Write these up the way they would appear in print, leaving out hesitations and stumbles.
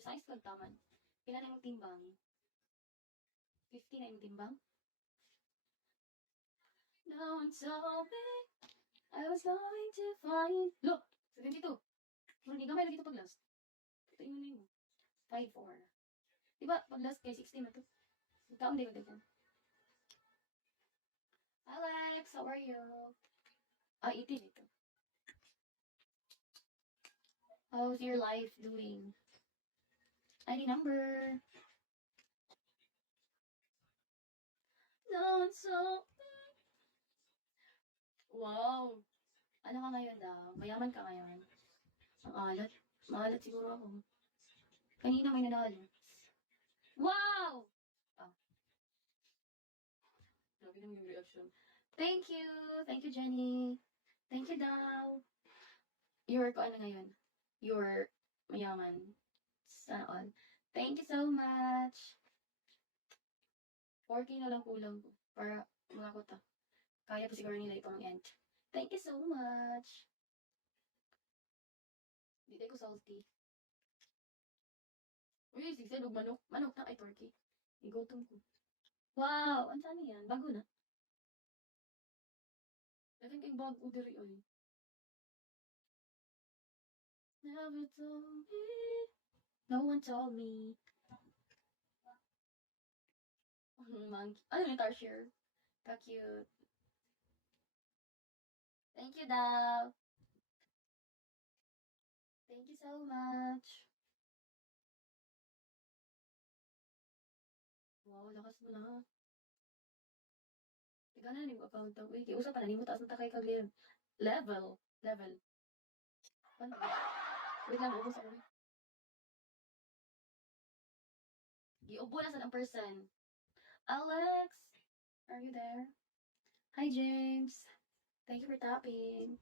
Size ko taman. Pila na yung timbang? 50 na yung timbang? No one told me I was going to find... Look! 72. Hindi gamay lagi ito pag last. Ito yung name mo. 5-4. Diba, pag last kay 16 na to. Kaon din ko. Alex, how are you? 18 ito. How's your life doing? ID number. No one told me. Wow! Ano ka ngayon daw? Mayaman ka ngayon? Ang alat. Maalat siguro ako. Kanina may nanalo. Wow! Ah, grabe naman yung reaction. Thank you! Thank you, Jenny. Thank you daw. Your, ko ano ngayon? Your mayaman. Sana all. Thank you so much. 4K na lang kulang ko. Para mga ko ta. Kaya pa siguro nila ipang end. Thank you so much. Di tayo ko salty. Uy, sigsan og manok. Manok na kay turkey. Igotong ko. Wow! Ang saan yan? Bago na. Dagan kay bago diri oy. Never told me. No one told me. Monkey. Ano yung tarsier? Ka-cute. Thank you daw. Thank you so much. Wow, lakas mo na. Tiga na yung account ako. Uy, usap pa na nimo taas na takay kag level. Level. Ano? Wait lang, ubos ako. Giubo na sa ang person. Alex, are you there? Hi, James. Thank you for tapping.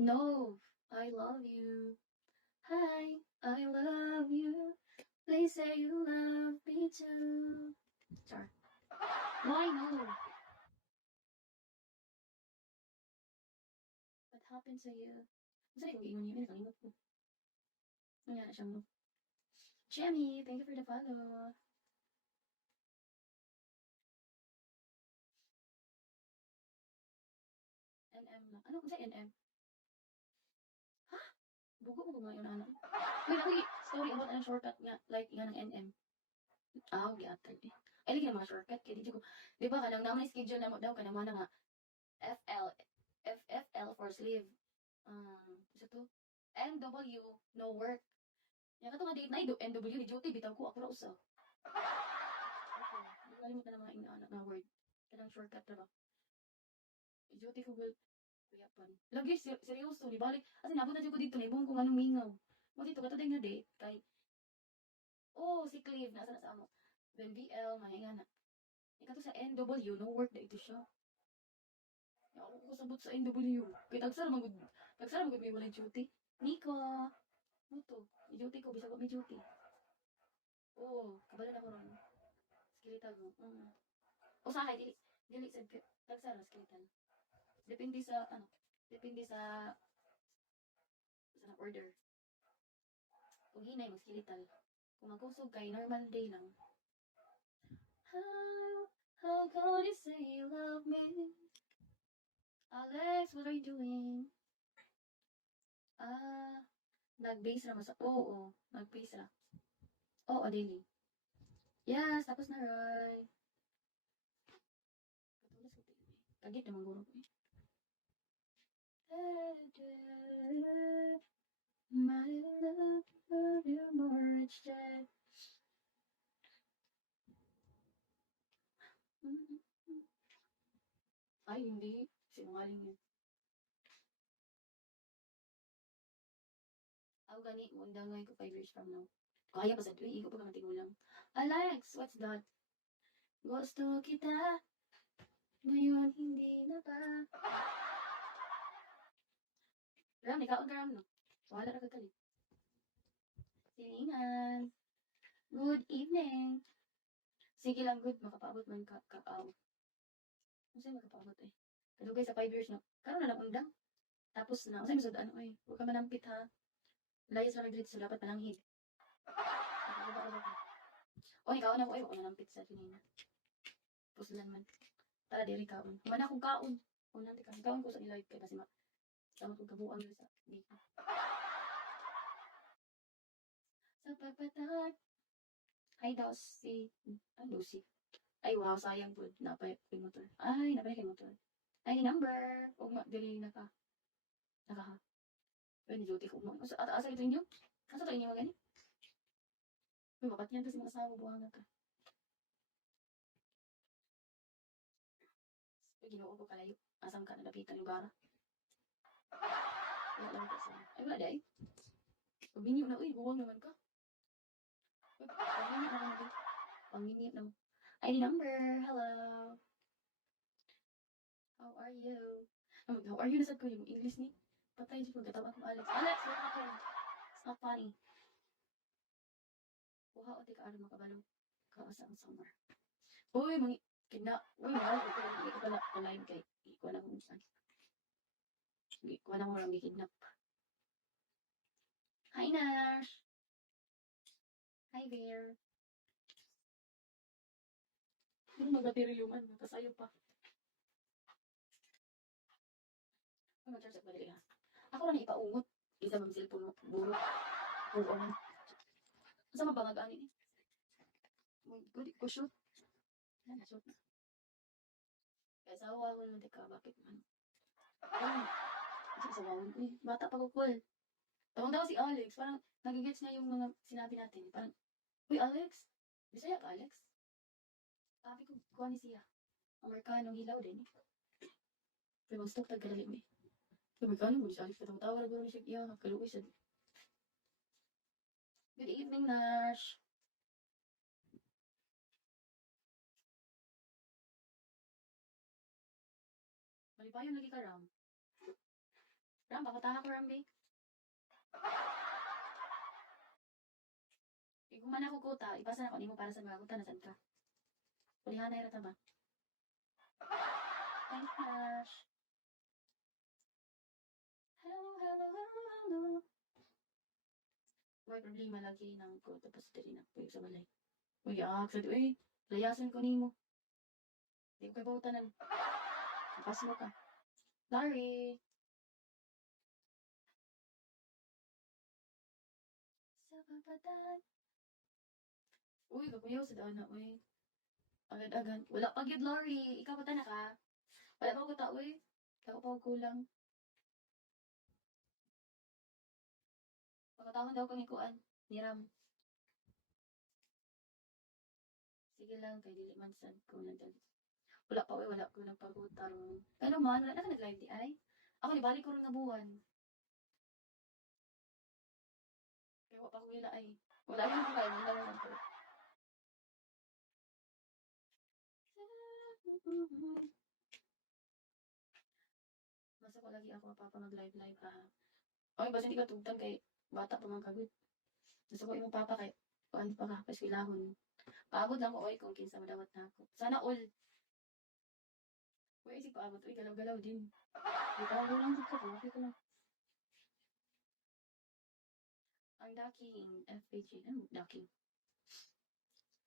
No, I love you. Hi, I love you. Please say you love me too. Sorry. Why no? What happened to you? Saan yung iyon yun? Kalimot ko. Nangyari siya mo. Jenny, thank you for the follow. NM na. Ano kung sa NM? Ha? Bugo mo ba yun, ano? Wait, ako story about ang shortcut nga. Like, nga ng NM. Ah, okay, after eh. Ay, lagi na mga shortcut. Kaya di ko, di ba, kanang naman schedule na mo daw, kanang mga nga, FL, FFL for sleeve. Isa to? NW, no work. Yan ka to nga date na, NW ni duty, bitaw ko, ako ra usa. Okay, di kalimutan na mga inaanak na word. Kanang shortcut na ba? Duty ko, well, kuyapan. Lagi, seryoso, di balik. Kasi nabot na dyan ko dito, naibong kung anong mingaw. Mo dito, kataday nga date, kay, oh, si Clive, nasa na sa amo. Then BL, mahinga na. Ikato sa NW, no work na ito siya. Ako ko sabot sa NW. Kaya tagsara magud may wala duty. Nico, mo to. I-duty ko, bisa ko may duty. Oo, kabalo na ko ron. Skeletal mo. Usahay, dili sad tagsara skeletal. Depende sa, ano, depende sa order. Kung hinay mo skeletal. Kung magkusog kay normal day lang. How could you say you love me? Alex, what are you doing? Nag-base ra sa... Oo, nag-base ra. Oo, daily. Yes, tapos na, Roy. Kagit naman guro ko eh. My love for you more each day. Ay, hindi. Sinungaling yun. Ako gani, undangay ko 5 years from now. Kaya pa sa tuwi, ikaw pa ka matigulang. Alex, what's that? Gusto kita, ngayon hindi na ba? Ram, ikaw ka ram, no? Wala na kagkali. Siningan. Good evening. Sige lang, good. Makapaabot man ka. Ano sa'yo makapaabot eh? Kadugay sa 5 years na. Karon na lang undang. Tapos na, usay masud ano eh. Huwag ka manampit ha. Layas na nagdiretso dapat mananghid. O ikaw na ko ay wala manampit sa tinina. Puslan man. Tara diri kaon. Mana akong kaon. O nanti ka. Kaon ko sa live kay kasi sama kong kabuang yun sa dito. Sa pagpatag. Ay daw si... Lucy. Ay wow, sayang po. Napay kay motor. Ay, napay kay motor. Ay, number. O nga, dili naka. Naka. Pwede duty ko mo. Asa ito inyo? Asa ito inyo magani? Uy, bakat yan kasi mga asawa buhanga ka. Uy, ginoo ko kalayo. Asam ka nalapitan lugar. Wala lang ka sa... Ay, wala dahi. Pabinyo na, uy, buwang naman ka. Uy, pabinyo na naman. Pangingit na mo. ID number, hello. How are you? How are you nasad ko yung English ni? Patay dito, gatawag akong Alex. Alex, what happened? It's not funny. Buha o tika araw makabalo. Kaasa ang summer. Uy, mga uy, mahal ko kaya hindi ko pala online kay ikuha na kung saan. Ikuha na mo lang kidnap. Hi, Nash. Hi there. Ano mag-battery man? Nakasayo pa. Ay, mag-charge at battery ha. Ako lang ipaungot. Isa bang cellphone mo? Buro. Buro man. Asa mabangagaan ini? Uy, good ko shoot. Yan na shoot na. Kaya sa awa ko naman ka, bakit man? Ay, kasi sa awa ko. Bata pa ko cool. Tawag daw si Alex. Parang nagigets niya yung mga sinabi natin. Parang, uy Alex. Bisaya ka Alex? Sabi ko, kuha ni siya. Amerikano hilaw din eh. Pero mag-stop tagkalalim eh. Amerikano mo, si Alex patawag-tawag na gano'n siya. Iya, kaluwi siya. Good evening, Nash. Malipayon lagi ka, Ram. Ram, pakataha ko, Ram, babe. Kung man ako kuta, ipasa na ko nimo para sa mga kuta, nasan ka? Kulihan na irata ba? Thanks, Nash. Hello. May problema lagi ng ko, tapos dali na po sa balay. Uy, sabi, uy, layasan ko nimo. Hindi ko kayo bautanan. Pas mo ka. Larry. Sa papatag. Uy, kakuyaw sa daan na, uy. Agad-agad. Wala pag yun, Larry. Ikaw pa na ka. Wala pa ko ta, uy. Ikaw pa kulang. Pagkatawang daw kang ikuan. Niram. Sige lang, kay dili man sad ko nagdali. Wala pa, uy. Wala ko nagpagutang. Ano man, wala na ka nag-live di ay. Ako, nibalik ko rin na buwan. Kaya wala pa ko wala ay. Wala rin ako kayo. Wala rin ako. Masa ko lagi ako mapapa mag-live ha. Okay, basta hindi ka tugtang kay bata pa mga kagod. Gusto ko yung papa kay ano pa ka, pasilahon. Paabot lang ko, oy, kung kinsa madawat na ako. Sana all. Uy, isip paabot, uy, galaw-galaw din. Di pa lang dito ko, okay ko lang. Ang docking, FPG, ano docking?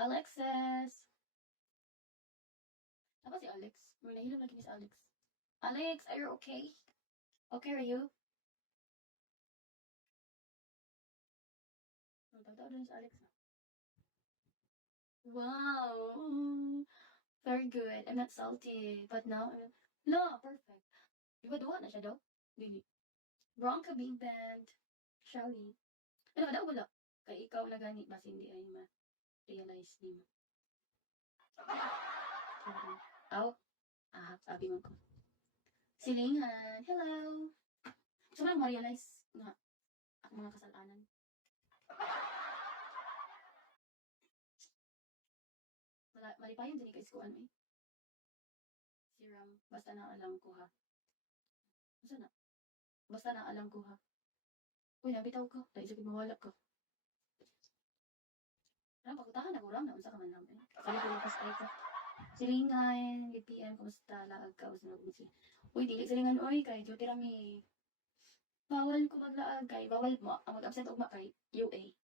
Alexis! Apa si Alex? May nahilom lagi ni si Alex. Alex, are you okay? Okay, are you? Tagtao doon si Alex na. Wow! Very good. I'm not salty. But now, no, perfect. Diba duwa na siya daw? Dili. Bronca Big Band. Shall we? Ano ka daw wala? Kay ikaw na gani, basta hindi ay ma-realize ni mo. Aw, sabi mo ko. Silingan, hello! So, lang ma-realize nga ang mga kasalanan. Malipayan din ka iskuan eh. Si Ram, basta naalam ko ha. Basta na? Basta naalam ko ha. Uy, nabitaw ka. Dahil sabi mawala ka. Ram, pagkutahan ako Ram, naunsa ka man Ram eh. Sabi ko lang pas ka. Silingan, BPM, kumusta? Laag ka, usunod mo siya. Uy, dili silingan oy kay duty rami. Bawal ko maglaag kay bawal mo ang mag-absent ugma kay UA.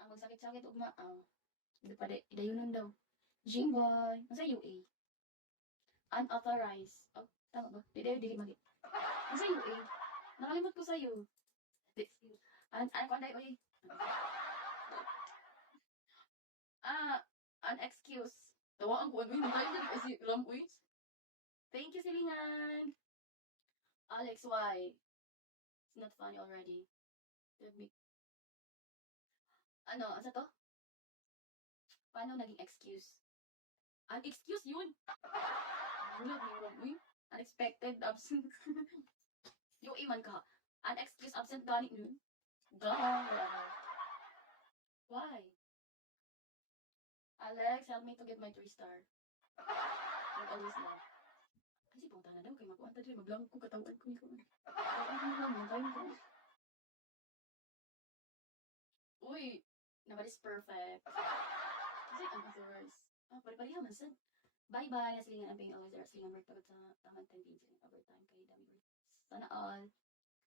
Ang magsakit-sakit ugma di pa idayunon daw. Jingboy, sa UA. Unauthorized. Oh, tama ba? Dili mali. Sa UA. Nakalimot ko sa'yo. Ko anday oy. Unexcused. Tawa ang kuwan, uy, matay na kasi ram, uy. Thank you, Silingan. Alex, why? It's not funny already. Let me... Ano, asa to? Paano naging excuse? Excuse yun! Gulat mo ram, uy. Unexpected absent. Yung iman ka. Unexcused absent ganit yun. Why? Alex, help me to get my 3-star. Like always love. Kasi punta na daw kay makuha ta diri maglangko ko katawan ko ikaw. Ang lang magkain ko. Uy, nobody's perfect. Kasi ang others. Pari-pariha man sad. Bye-bye. Nasilingan ang paying always there. Silingan work pagod sa tamang 10 days. Overtime kay dami work. Sana all.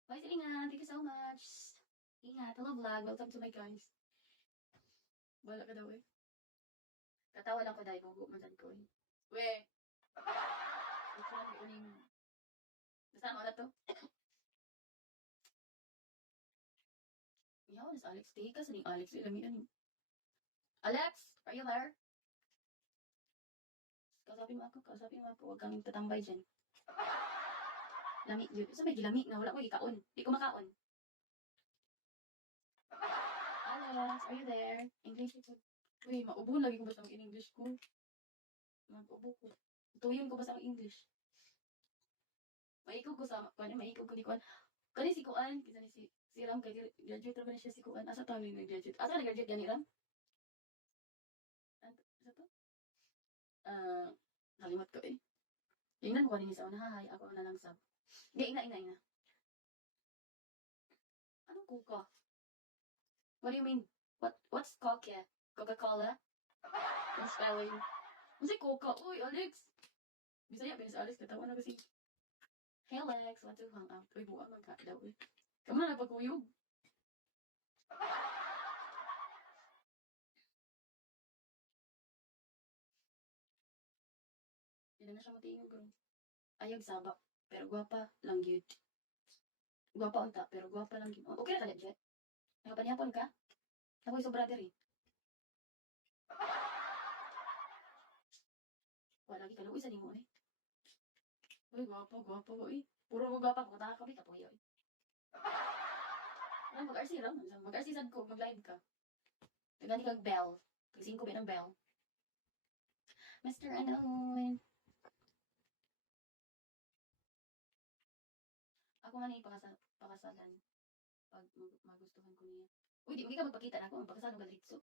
Bye, Silingan. Thank you so much. Ingat. Hello, vlog. Welcome to my guys. Wala ka daw eh. Katawa lang ko dahil kung bumantan ko eh. We. Gusto lang ko uling. Nasama na to. Yaw, nas Alex. Stay ka sa ning Alex. Ilamian. Alex, are you there? Kausapin mo ako. Huwag kang tatambay dyan. Lami yun. Sa may gilami na wala ko ikaon. Di ko makaon. Alex, are you there? English ko. Uy, maubo lagi ko basta mag-English ko. Mag-ubo ko. Tuyon ko basta mag-English. Maikaw ko sa, maikaw ko di kuan. Kani si kuan, kisa ni si Ram kay graduate ra ba na siya si kuan. Asa tayo nag-graduate? Asa nag-graduate gani Ram? Asa to? Halimot ko eh. Ingnan ko kanini sa unahay, ako na lang sab. Ina. Anong kuka? What do you mean? What's coke? Coca-Cola? Yung spelling. Kasi coca. Uy, Alex. Bisaya, binis Alex. Katawa na kasi. Hey, Alex. Want to hang out? Uy, buwa man ka daw eh. Kamu na pagkuyog. Hindi na siya matingog bro. Ayag sabak. Pero guwapa lang yun. Guwapa unta, pero guwapa lang yun. Okay na ka legit? Nakapanyapon ka? Ako'y sobra diri. Wala lagi ka luwi sa nimo eh. Uy, guwapo, uy. Puro mo guwapa, kung taka ka, kapuyo eh. Mag-RC lang. Mag-RC sad ko, mag-live ka. Nagani kag bell. Kasi ko ng bell. Mr. Anon. Ako man pakasalan. Pag magustuhan ko niya. Uy, di ka magpakita na ako. Magpakasalan ba dito?